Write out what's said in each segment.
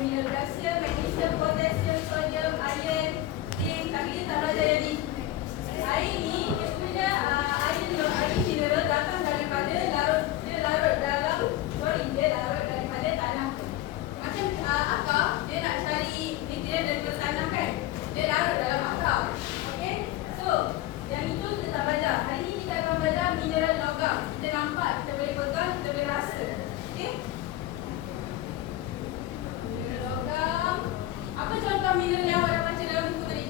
mineral kalsium, magnesium, potasium, sodium, iron, zinc. Tapi kita tak belajar yang ni. Air ni dia punya air mineral datang daripada dia larut daripada tanah. Macam akar, dia nak cari nutrien daripada tanah kan, dia larut dalam akar. Okey, so yang itu kita tak belajar. Hari ni kita akan belajar mineral logam. Kita nampak, kita boleh pegang, kita boleh rasa. Okey, mineral logam. Apa contoh mineral yang awak dah baca dalam buku tadi?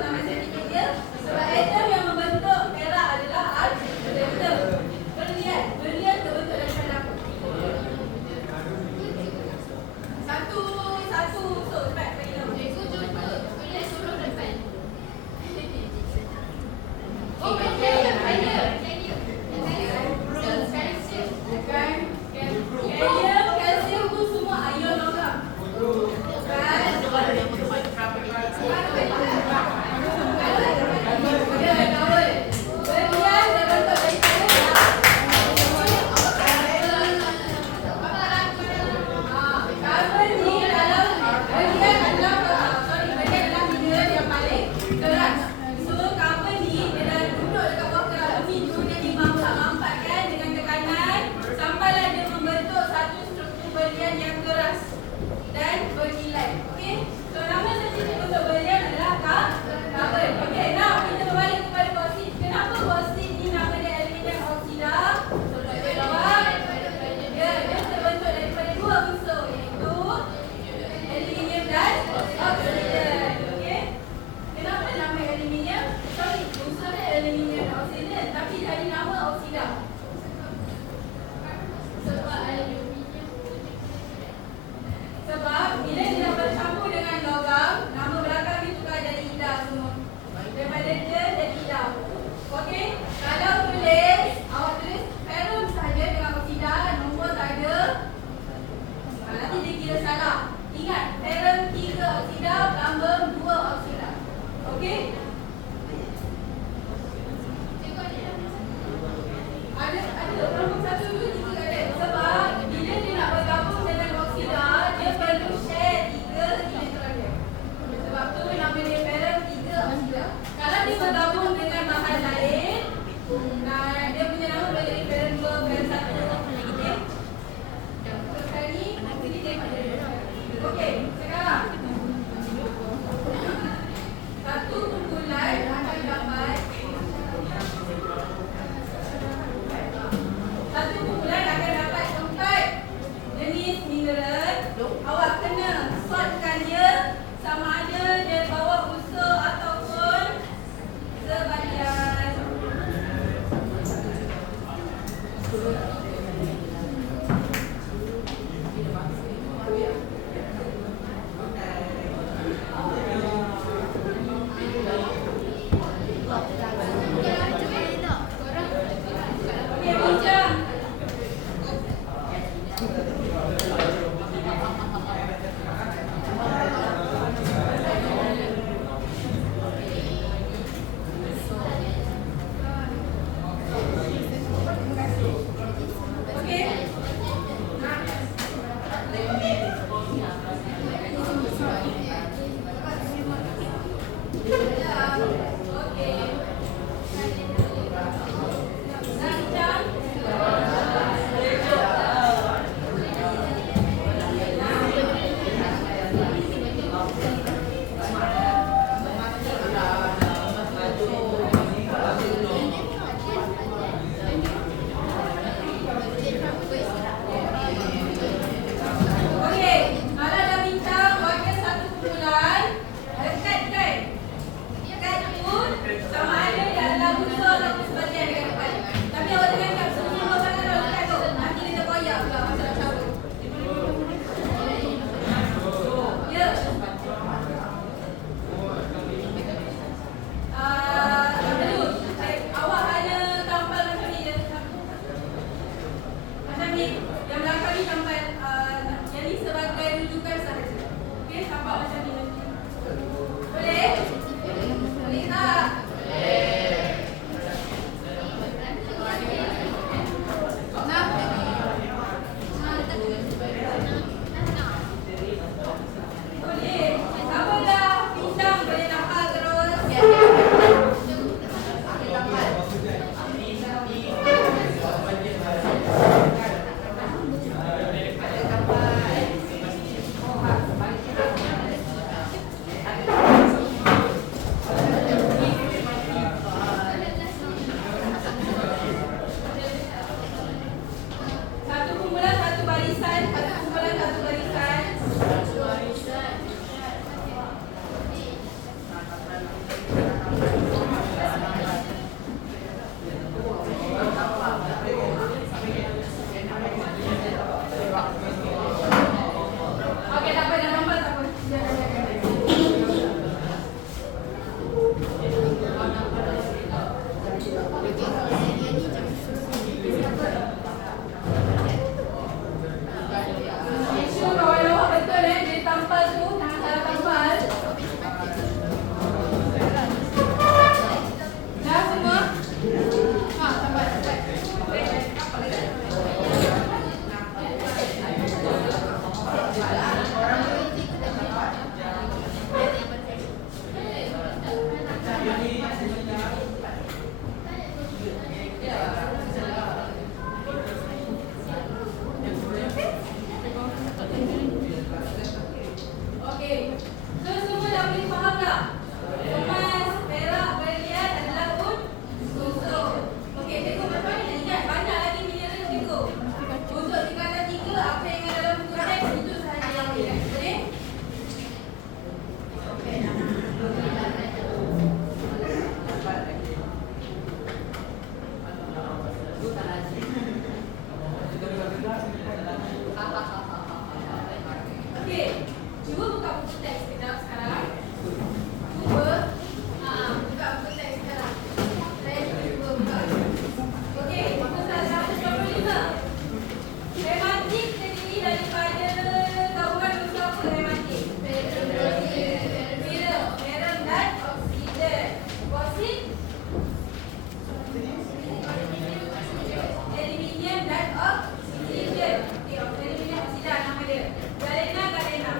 nama sedikit dia. Sebab atom yang membentuk perak adalah atom. Berlian terbentuk daripada apa? Satu. So, cepat bagi nama. Cikgu jumpa. Boleh suruh depan. Oh, Kalium. Kalsium tu semua ion logam. Kan? Berlian terbentuk karbon ni dalam berlian adalah mineral yang paling keras. So karbon ni dia dah duduk dekat bawah keras bumi tu, dia dimampak-mampakkan dengan tekanan sampailah dia membentuk satu struktur berlian yang keras dan bernilai. Okey. So nama sensitif untuk berlian adalah karbon. Okey, now kita berbalik kepada boksit. Kenapa boksit ni nama dia aluminium oksida? Sebab dia terbentuk daripada dua unsur, iaitu aluminium dan oksigen. Okey. Kenapa nama aluminium? Unsur dia aluminium dan oksigen, tapi jadi nama oksida. Sebab bila dia dah bercampur dengan logam, nama belakang dia tukar jadi ida semua. Daripada dia jadi ida. Okey? Kalau tulis, awak tulis ferrum saja dengan oksida, nombor tak ada. Nanti dia kira salah. Ingat, ferrum 3 oksida, lambung 2 oksida. Okey? Ada lambung 1, 2, 3 ada. Sebab bila dia nak bergabung dengan oksida, dia perlu share Okey. So semua dah boleh faham tak? Emas, perak, berlian adalah unsur. Okey, cikgu macam mana nak ingat? Banyak lagi mineral cikgu. Untuk tingkatan 3, apa yang ada dalam buku teks itu sahaja yang boleh ingat. Boleh? Okey. Okey, cuba buka buku teks sekejap sekarang. Cuba buka buku teks sekarang. Saya cuba buka. Okey, buku 125. Rematik terdiri daripada gabungan unsur apa rematik? Ferrum dan oksigen. Boksit, aluminium dan oksigen. Okey, aluminium oksigen nama dia. Galena.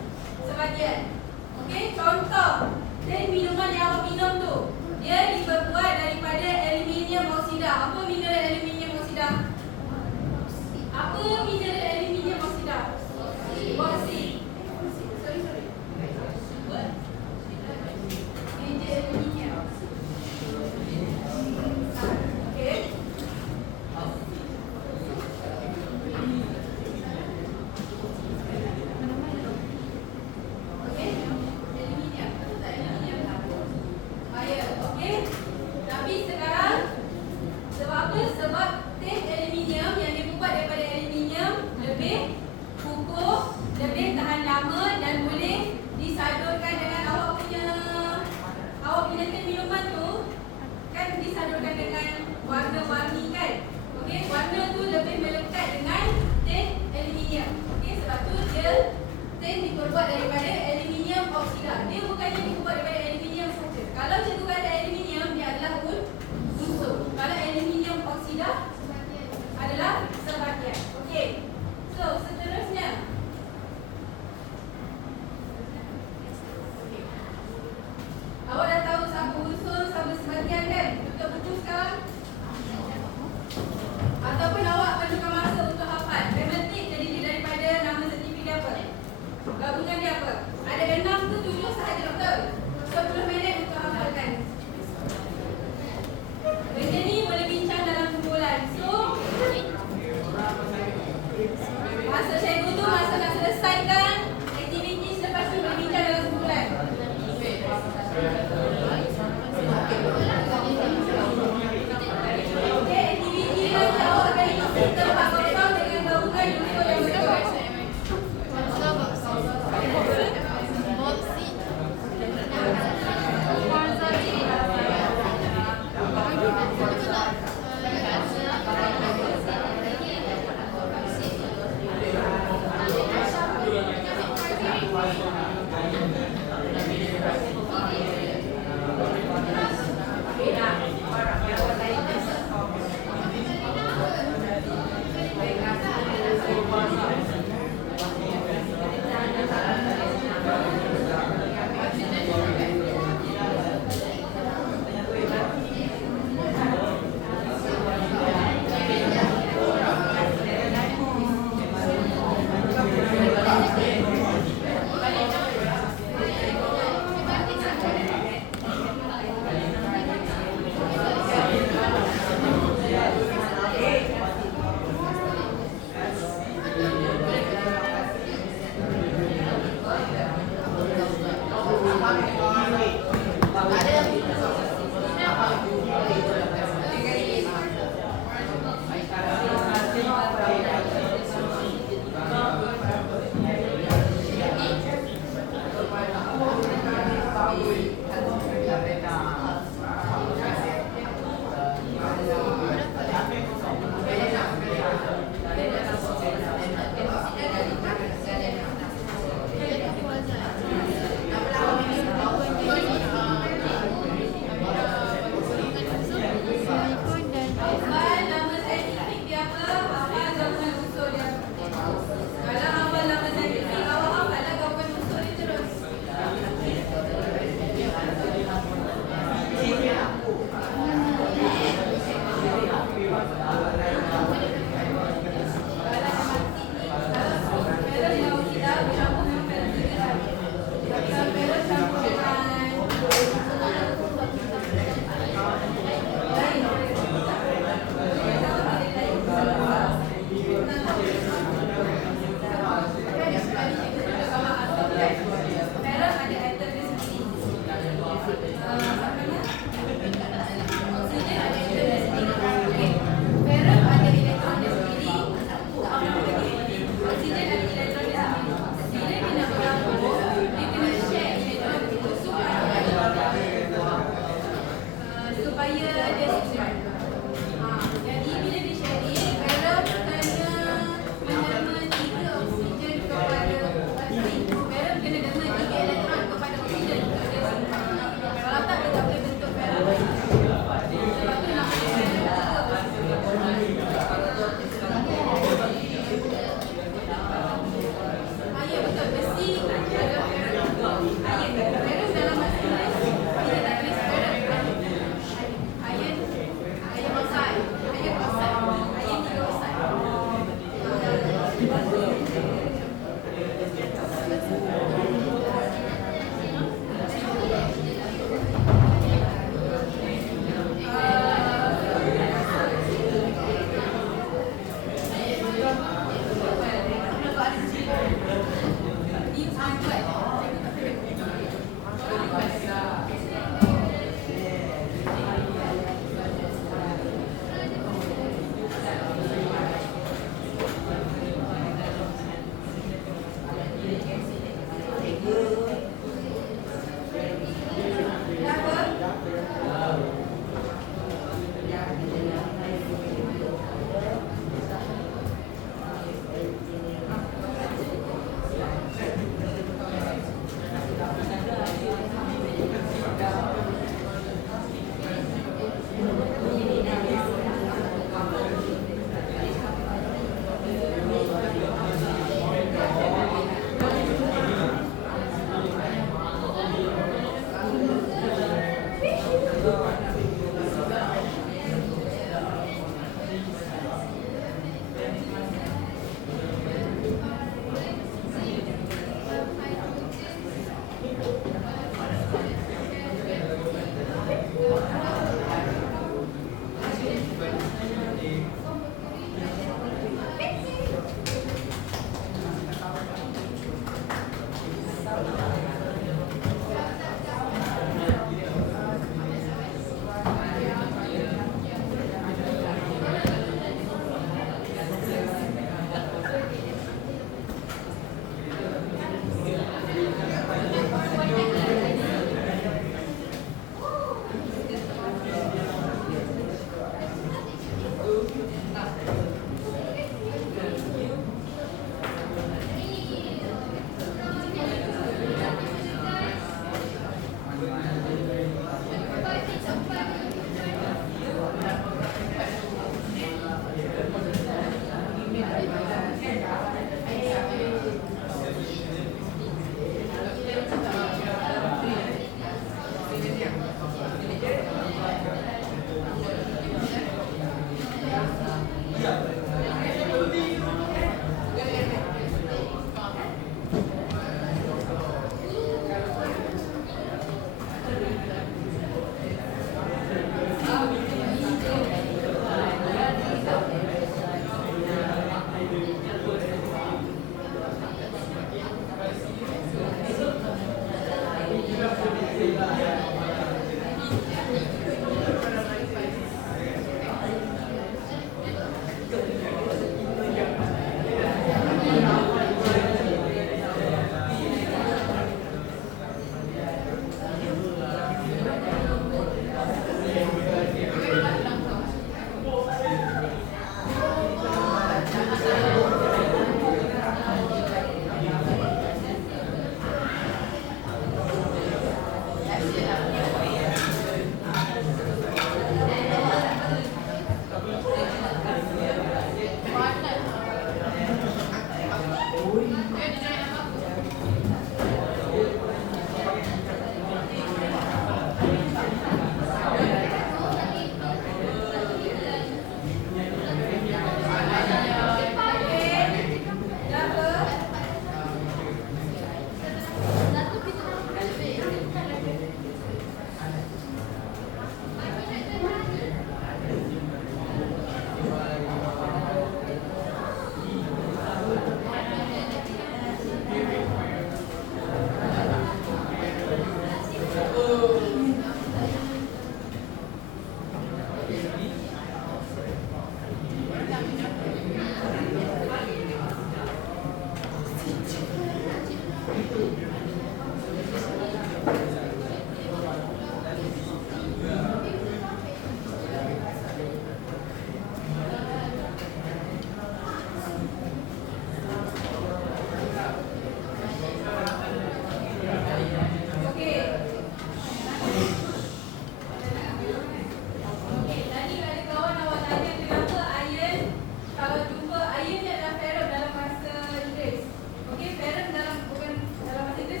Okey, parent dalam bukan dalam bahasa Inggeris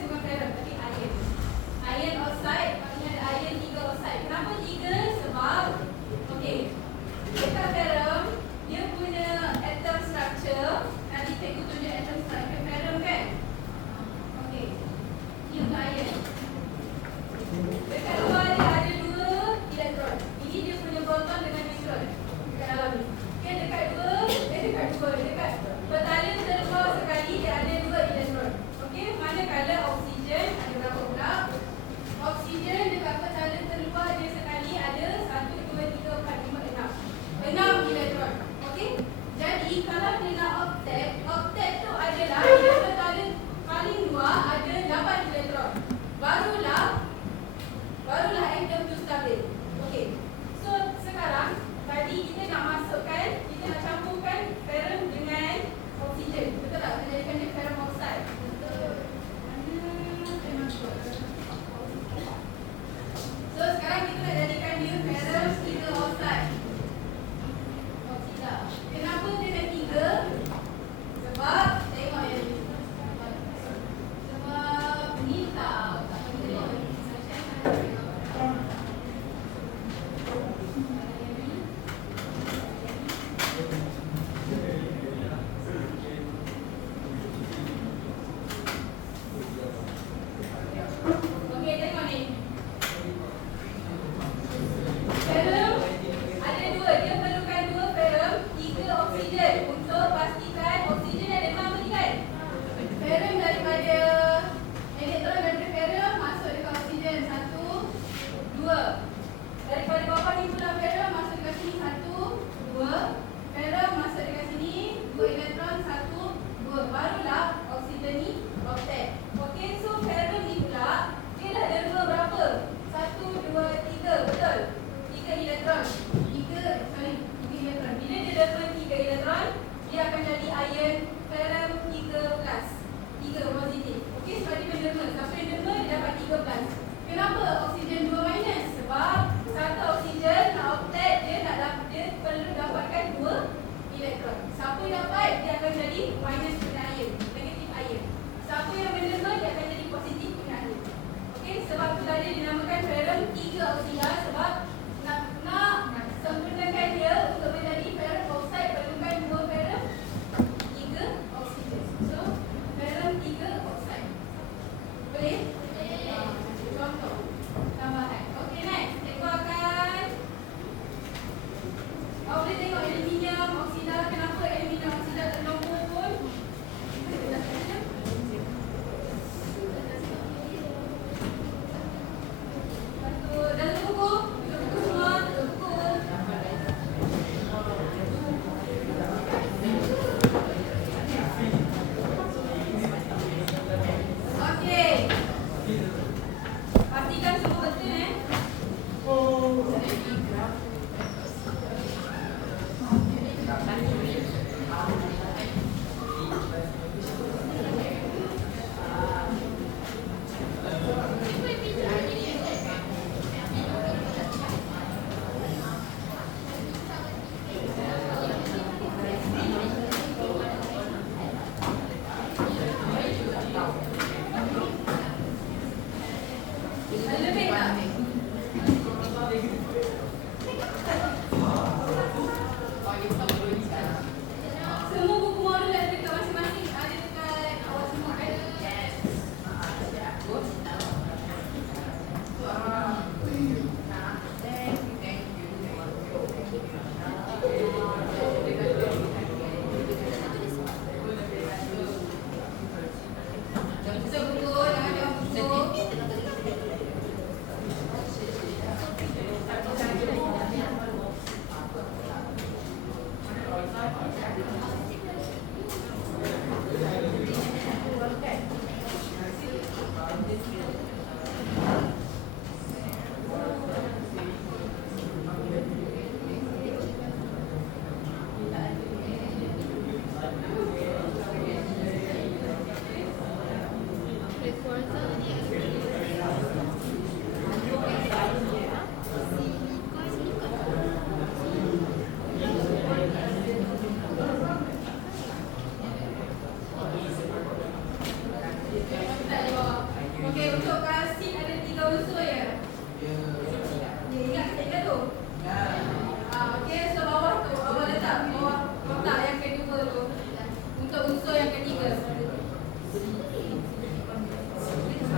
unsur yang ketiga.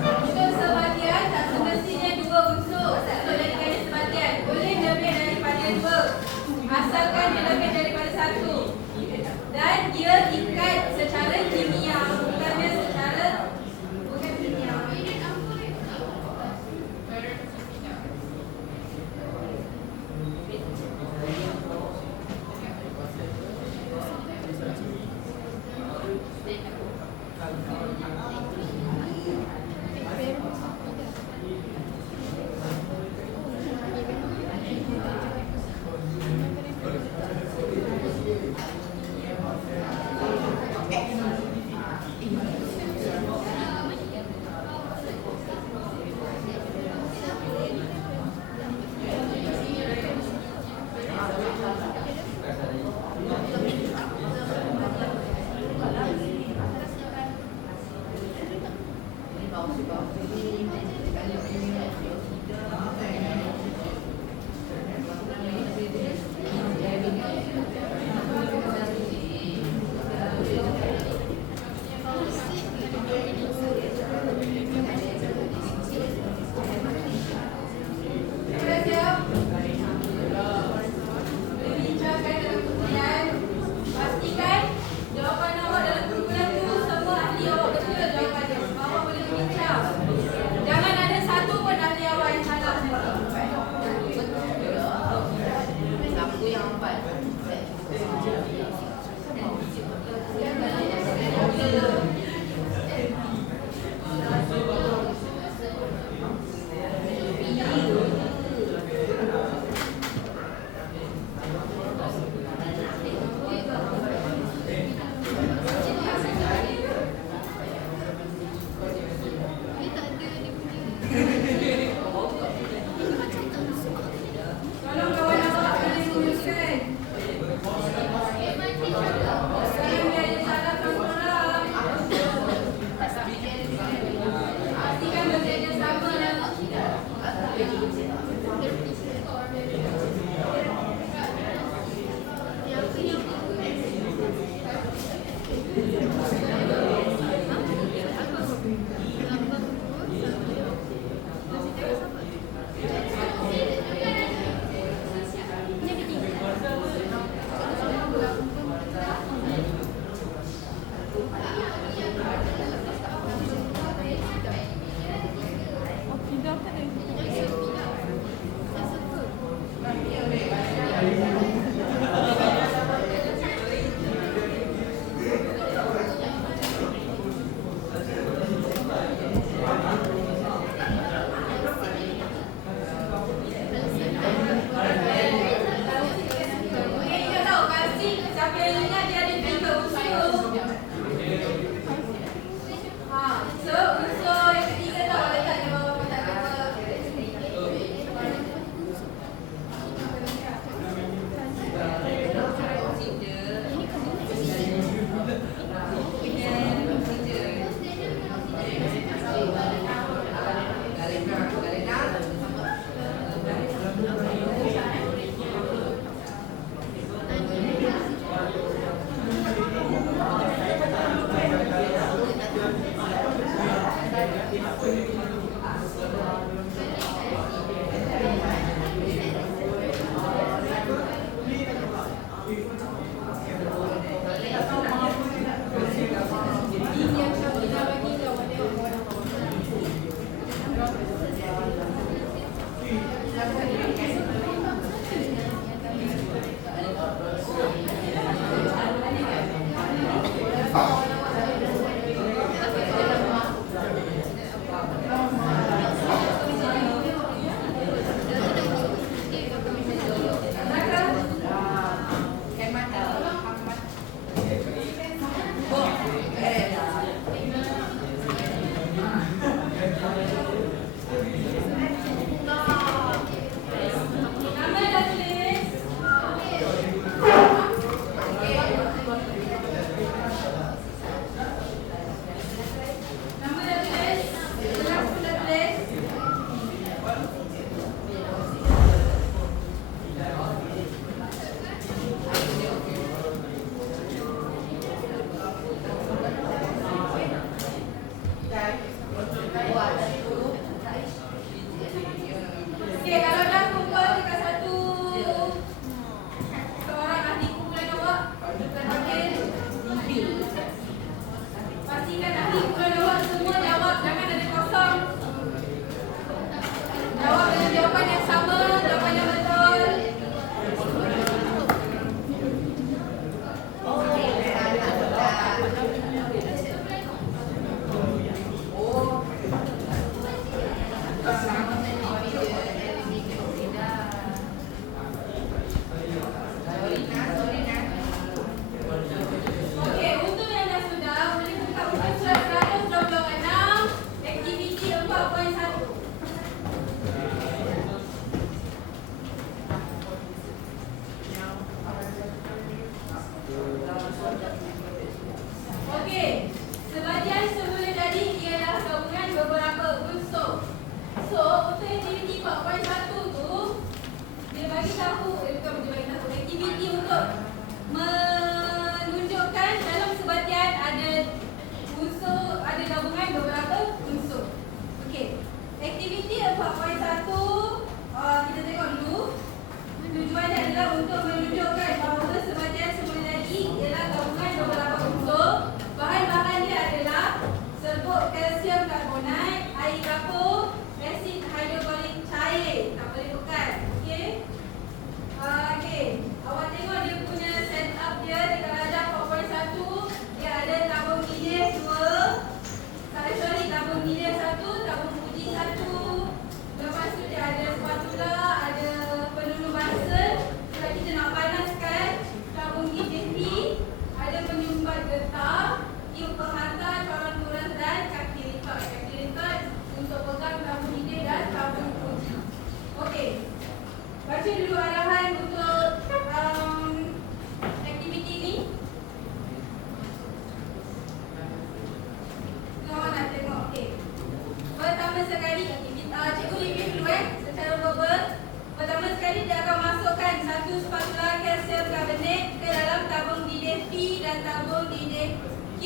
Untuk sebahagian tak semestinya 2 unsur untuk jadikan sebahagian. Boleh lebih daripada 2 asalkan dia lebih daripada 1. Dan dia ikat secara kimia, bukannya secara bukan kimia. Siapa yang ingat dia ada 3 unsur? pertama sekali, cikgu review dulu secara verbal. Pertama sekali dia akan masukkan satu spatula kalsium karbonat ke dalam tabung didih P dan tabung didih Q.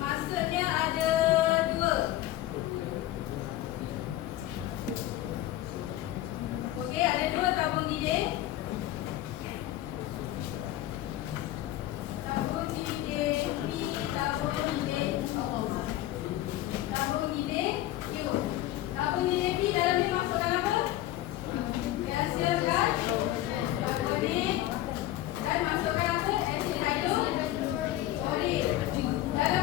Maksudnya ada dua. Okey, ada dua tabung didih. Tabung didih P, tabung didih Q. Tabung didih P dalam ni masukkan apa? Kalsium kan? Karbonat. Dan masukkan apa? Asid hidroklorид. Dalam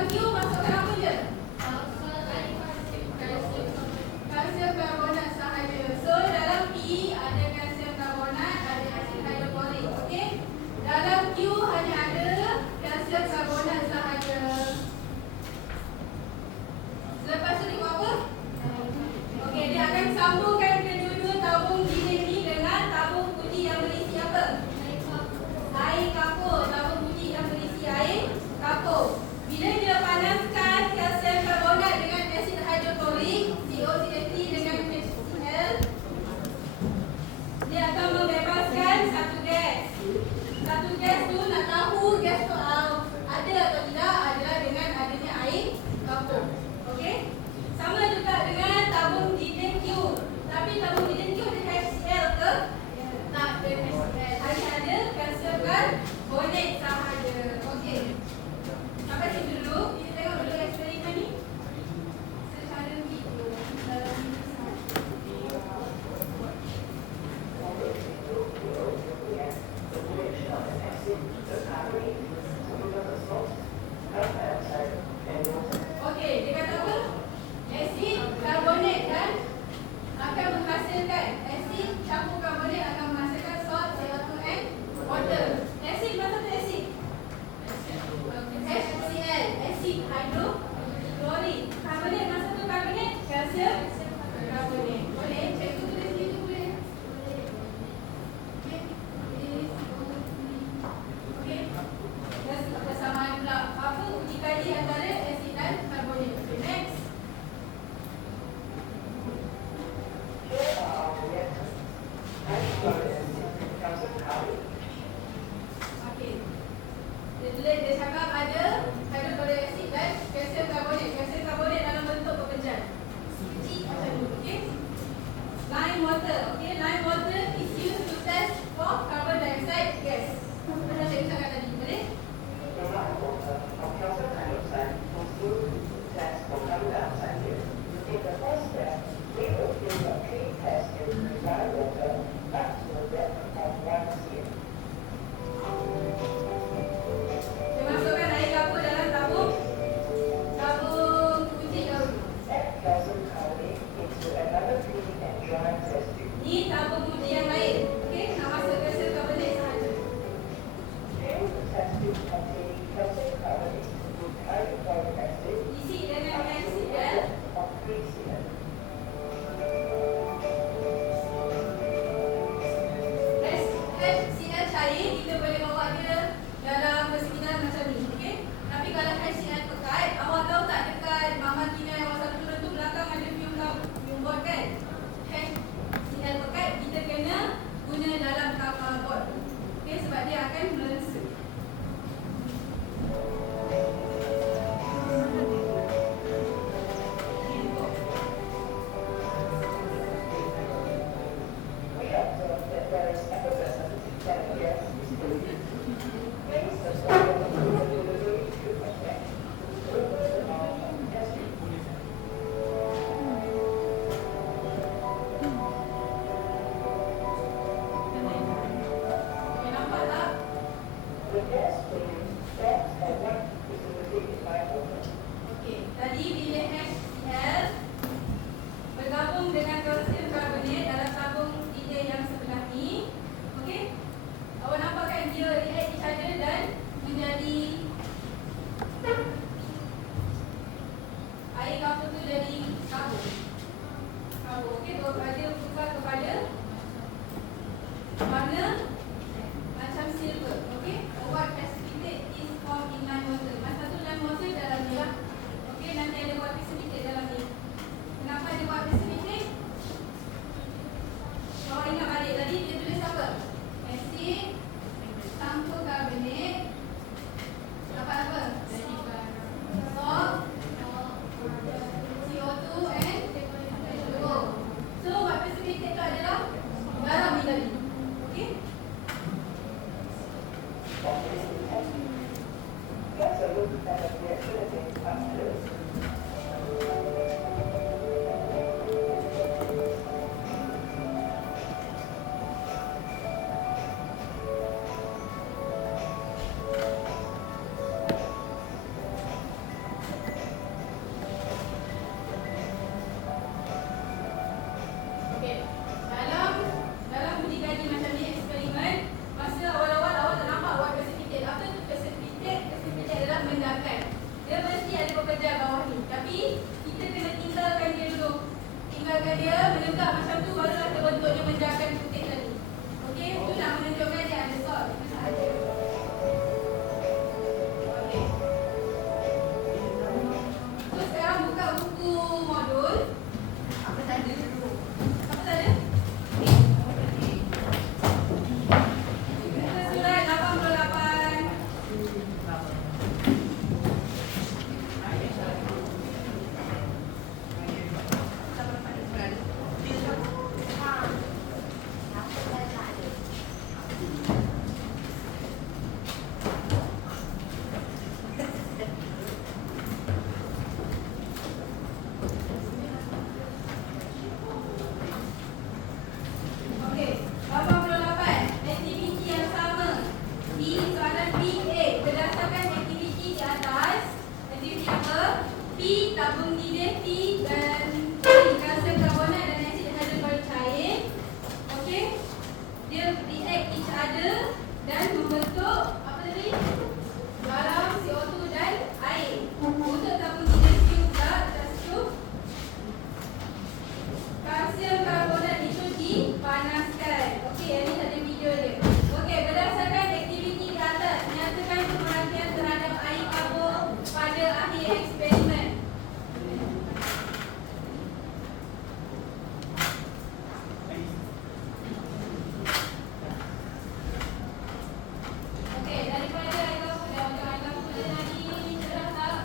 tegak macam tu barulah terbentuk dia menjadikan putih tadi. Okey, itu nak menunjukkan dia ada salt. Okey. So sekarang buka buku modul. Apa tanda dulu? Apa tadi? Kita surat 88. Okey, 88. Aktiviti yang sama. Di soalan PA berdasarkan aktiviti di atas. Aktiviti apa? P tabung didih P dan P kalsium karbonat dan asid hidroklorik cair. Okey. Dia react each other dan membentuk apa tadi? Garam, CO2 dan air. Untuk tabung didih Q pula atas Q. Kalsium karbonat itu dipanaskan. Okey, yang ni tak ada video dia. Okey, berdasarkan aktiviti di atas, nyatakan pemerhatian terhadap air karbon pada akhir eksperimen. Okey, daripada air kapur dah macam air kapur dia tadi cerah tak?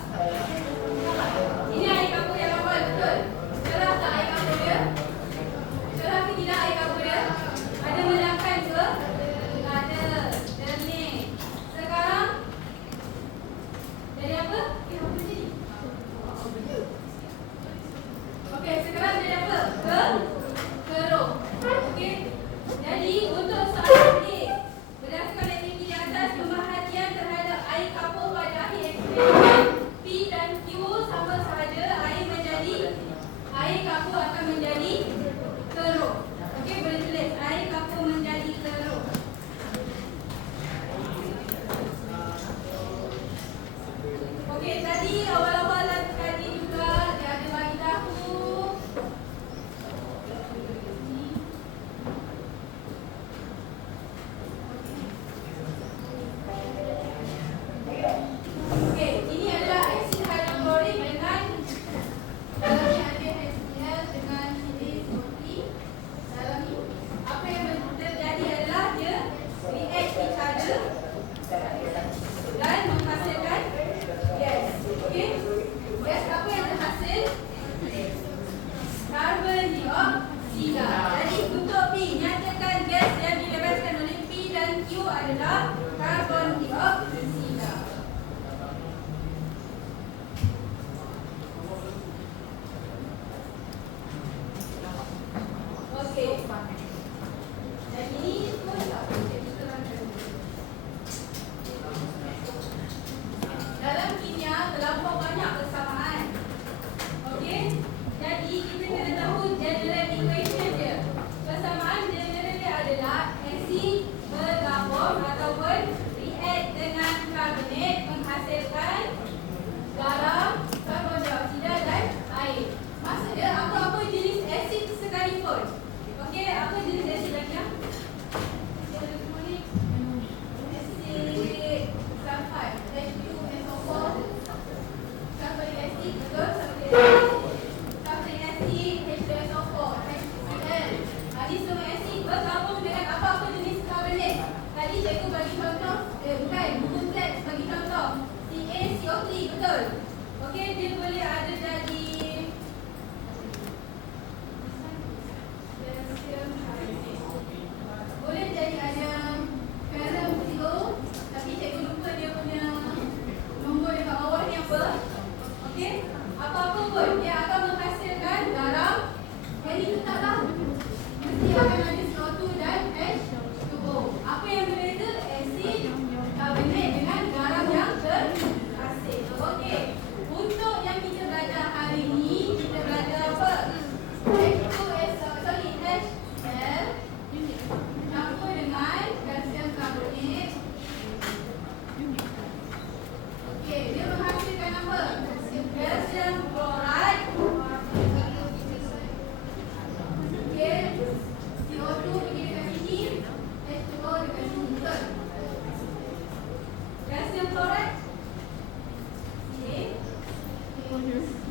Ini air kapur yang awal, betul? Cerah tak air kapur dia? Cerah ke tidak air kapur dia? Ada melekat ke? Ada. Jernih. Sekarang jadi apa? Okey, sekarang jadi apa? Keruh. Okey. Jadi untuk soalan A, berdasarkan aktiviti di atas, pemerhatian terhadap air kapur pada akhir eksperimen P dan Q sama sahaja, air kapur akan menjadi keruh. Okey, boleh tulis air kapur menjadi keruh. Okey, tadi awal-awal tadi juga dia ada bagi tahu. Okey, ini adalah asid hidroklorik dengan dalamnya ada HCl dengan CaO3. Dalam ni apa yang terjadi adalah dia react each other dan menghasilkan gas. Okey. Gas apa yang terhasil? Karbon dioksida. Jadi untuk P, nyatakan gas yang dibebaskan oleh P dan Q adalah karbon dioksida. Okey. Dan ini pun tak boleh diterangkan. Dalam kimia terlampau banyak persamaan. Okey. Jadi kita kena tahu general equation dia. Persamaan general dia adalah asid bergabung ataupun react dengan karbonat menghasilkan garam, karbon dioksida dan air. Maksud dia apa-apa jenis asid sekalipun. Okey, apa jenis asid lagi ya? Asid hidroklorik, asid sulfat, H2SO4, sulfuric acid, betul? Sulfuric acid, H2SO4, HCl. Ini semua asid bergabung dengan apa-apa jenis karbonat. Tadi cikgu bagi contoh, buku teks bagi contoh CaCO3, betul? Okey, dia boleh ada jadi boleh jadi ada garam CO, tapi cikgu lupa dia punya nombor dekat bawah ni apa. Okey, apa-apa pun dia akan menghasilkan garam. Jadi tetaplah mesti akan ada CO2 dan H2O. Apa yang berbeza? Asid karbonat dengan garam yang terhasil. Okey, untuk yang kita belajar hari ni, kita belajar apa? HCl campur dengan kalsium karbonat. Okey, dia menghasilkan apa? Kalsium klorat je.